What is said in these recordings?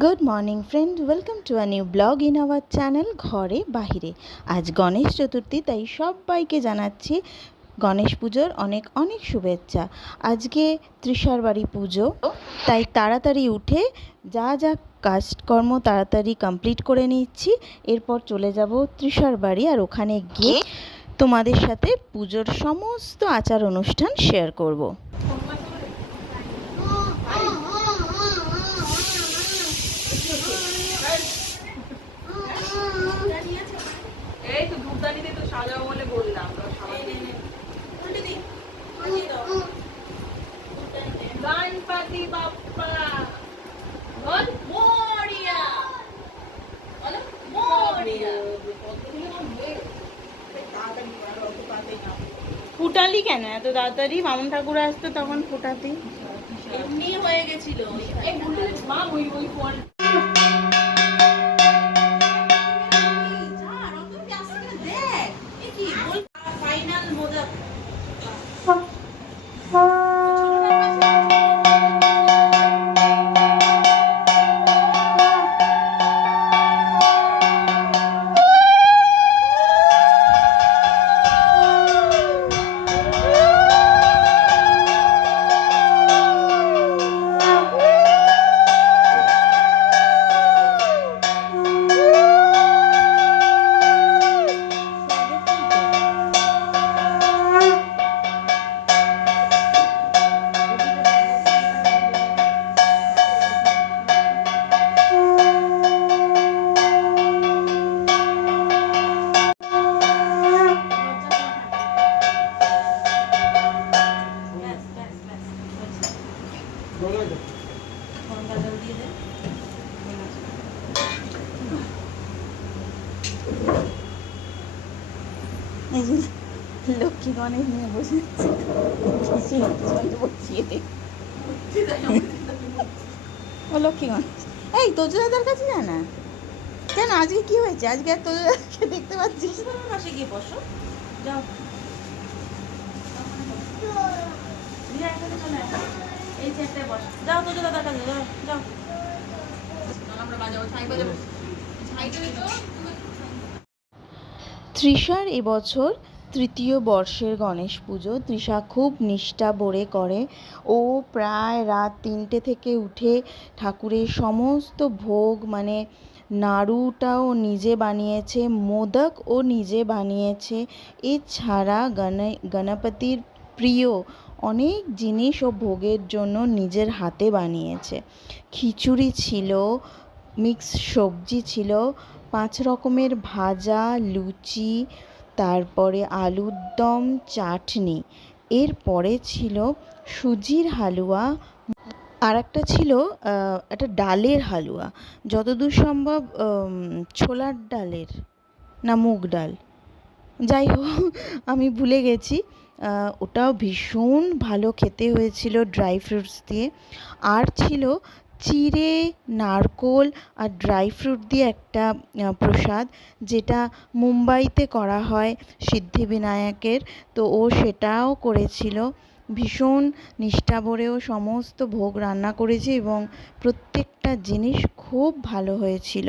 Good morning friend welcome to a new blog in our channel ঘরে বাহিরে আজ গণেশ চতুর্থী তাই সবাইকে জানাচ্ছি গণেশ পুজোর অনেক অনেক শুভেচ্ছা। আজকে তৃষার বাড়ি পুজো, তাই তাড়াতাড়ি উঠে যা যা কাজকর্ম তাড়াতাড়ি কমপ্লিট করে নিচ্ছি। এরপর চলে যাব তৃষার বাড়ি আর ওখানে গিয়ে তোমাদের সাথে পুজোর সমস্ত আচার অনুষ্ঠান শেয়ার করব এই তো ধূপদানিতে তো সাজাবো বলে বললাম তো সাজাতে। গণপতি ফুটালি কেন? এত তাড়াতাড়ি মামন ঠাকুর আসতো তখন ফুটাতি এমনি হয়ে গেছিল। মোদক। লক্ষ্মী গণেশ নিয়ে বসে আছে। পিছনে বসিয়ে দে। ও লক্ষ্মী গণেশ এই তোজো দাদার কাছে যা না। কেন আজকে কি হয়েছে? আজকে আর তোজো দাদাকে দেখতে পাচ্ছিস? পাশে গিয়ে বসো। যাও। এই চেয়ারটায় বস। যাও তো দাদার কাছে যাও যাও। আমরা বাজাবো। ছাই বাজাবো ছাই তো তৃষার এবছর তৃতীয় বর্ষের গণেশ পুজো। তৃষা খুব নিষ্ঠা ভরে করে। ও প্রায় রাত তিনটে থেকে উঠে ঠাকুরের সমস্ত ভোগ মানে নাড়ুটাও নিজে বানিয়েছে, মোদক ও নিজে বানিয়েছে। এছাড়া গণে, গণপতির প্রিয় অনেক জিনিস ও ভোগের জন্য নিজের হাতে বানিয়েছে। খিচুড়ি ছিল মিক্স সবজি ছিল পাঁচ রকমের ভাজা, লুচি, তারপরে আলুর দম, চাটনি। এরপরে ছিল সুজির হালুয়া। আর একটা ছিল একটা ডালের হালুয়া। যতদূর সম্ভব ছোলার ডালের না মুগ ডাল। যাই হোক, আমি ভুলে গেছি। ওটাও ভীষণ ভালো খেতে হয়েছিল ড্রাই ফ্রুটস দিয়ে। আর ছিল চিড়ে, নারকোল আর ড্রাই ফ্রুট দিয়ে একটা প্রসাদ যেটা মুম্বাইতে করা হয় সিদ্ধিবিনায়কের। তো ও সেটাও করেছিল। ভীষণ নিষ্ঠা ভরেও সমস্ত ভোগ রান্না করেছে এবং প্রত্যেকটা জিনিস খুব ভালো হয়েছিল।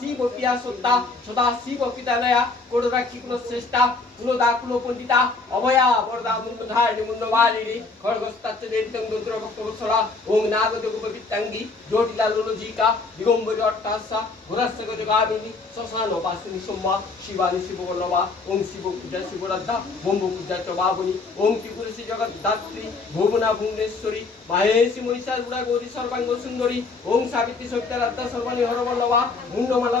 así সদাশিব পিয়া সত্তা সদাশিব পিতালয়া কোড়রাক্ষী কুল শ্রেষ্ঠা, কুলদা কুল পণ্ডিতা, অভয়া বরদা মুন্ডধারিণী মুন্ডমালিনী খড়গস্তাচ্চ দেরিতং রুদ্র ভক্তবৎসলা ওং নাগদ গোপবিত্তাঙ্গী জটিলা লোলজিকা, দিগম্বরী অট্টাসা ঘোরাস্য গজগামিনী, শ্মশান বাসিনী সোম্মা শিবানী শিববল্লভা ওং শিব পূজা শিবরাদ্ধা, ব্রহ্ম পূজা চ বাবনী ওং ত্রিপুরসী জগদ্ধাত্রী, ভুবনা ভুবনেশ্বরী, মাহেশী মহিষাসুরা গৌরী সর্বাঙ্গ সুন্দরী ওং সাবিত্রী সত্যরাধ্যা সর্বাণী হরবল্লভা, মুন্ডমালা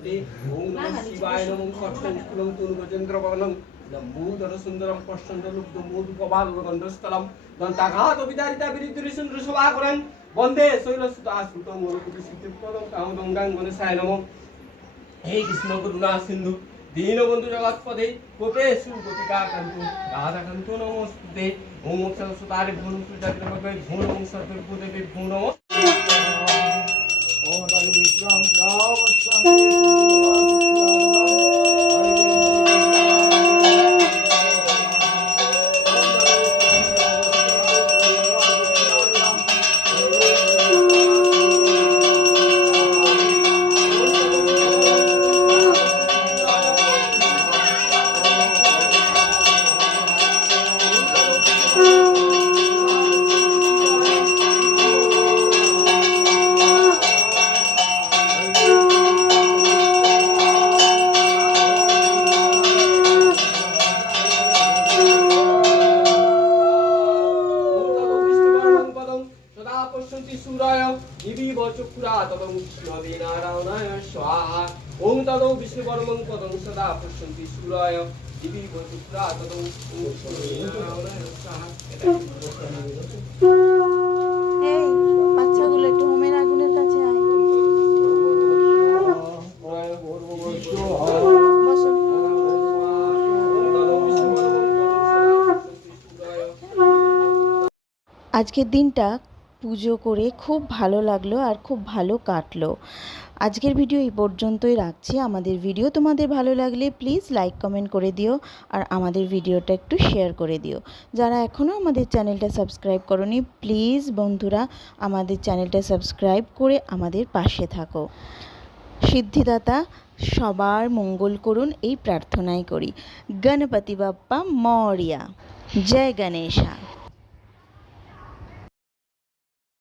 লম্বুদর সুন্দরম পশ্চন্দ লুব্ধ মধুপবাল গন্ধস্থলম দন্তাঘাত বিদারিতা বিরিদ্ধি সুন্দর সভা করেন বন্দে শৈলসুতা সুতং মনুকুটি সিদ্ধিপদং কামদং গাঙ্গনে নমঃ হে কৃষ্ণ করুণা সিন্ধু দীনবন্ধু জগৎপদে গোপেশু গোপিকাকান্ত রাধাকান্ত নমস্তুতে ওম সরস্বতারে ভুন সুজাতি নমঃ ভুন ওম সর্বভূতেবে ভুন নমঃ ওম হরি বিষ্ণু নারায়ণায় স্বাহা ওম তদৌ বিষ্ণু পরমং পদং সদা পশ্যন্তি সূরায় দিবিব চক্ষুরা তদং নারায়ণায় স্বাহা এই বাচ্চাগুলো একটু হোমের আগুনের কাছে আয়। আজকের দিনটা পুজো করে খুব ভালো লাগল আর খুব ভালো কাটলো। আজকের ভিডিও এই পর্যন্তই রাখছি। আমাদের ভিডিও তোমাদের ভালো লাগলে প্লিজ লাইক কমেন্ট করে দিও আর আমাদের ভিডিওটা একটু শেয়ার করে দিও। যারা এখনও আমাদের চ্যানেলটা সাবস্ক্রাইব করনি প্লিজ বন্ধুরা আমাদের চ্যানেলটা সাবস্ক্রাইব করে আমাদের পাশে থাকো। সিদ্ধিদাতা, সবার মঙ্গল করুন, এই প্রার্থনাই করি। গণপতি বাপ্পা মরিয়া জয় গণেশা।